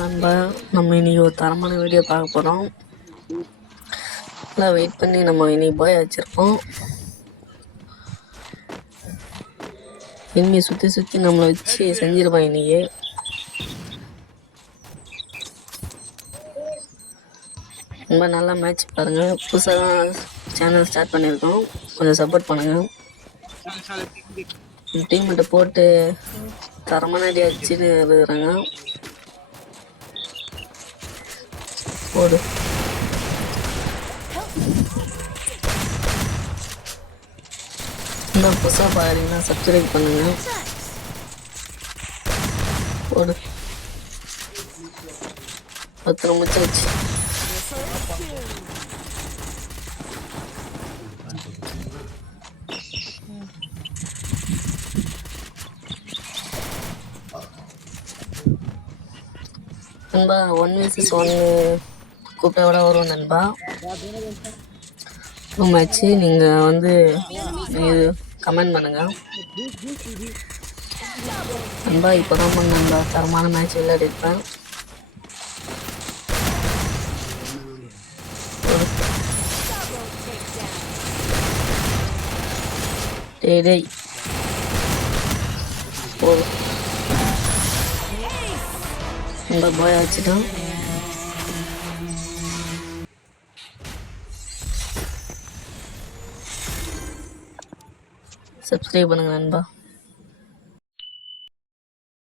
நண்பா, நம்ம இன்னைக்கு ஒரு தரமான வீடியோ பார்க்க போகிறோம். எல்லாம் வெயிட் பண்ணி நம்ம இன்னைக்கு போய் வச்சுருக்கோம். இனிமே சுற்றி நம்மளை வச்சு செஞ்சிருப்பான் இன்னைக்கு. ரொம்ப நல்லா மேட்ச் பாருங்கள். புதுசாக தான் சேனல் ஸ்டார்ட் பண்ணியிருக்கோம், கொஞ்சம் சப்போர்ட் பண்ணுங்கள். டீம்மெண்ட்டை போட்டு தரமான அடி அடிச்சுட்டு இருக்கிறாங்க. போடு. இன்னும் புதுசாக பாருங்கன்னா சப்ஸ்கிரைப் பண்ணுங்க. போடு. 10 முடிச்சாச்சு. நண்பா 1 vs 1 கூப்பிட்ட விட வரும் நண்பா. மேட்ச்சு நீங்கள் இது கமெண்ட் பண்ணுங்கள் நண்பா. இப்போ தான் நண்பா தரமான மேட்ச் விளையாடிருப்பேன். டேய் போதும் நண்பா, போய் வச்சுட்டோம். சப்ஸ்கிரைப் பண்ணுங்க நண்பா.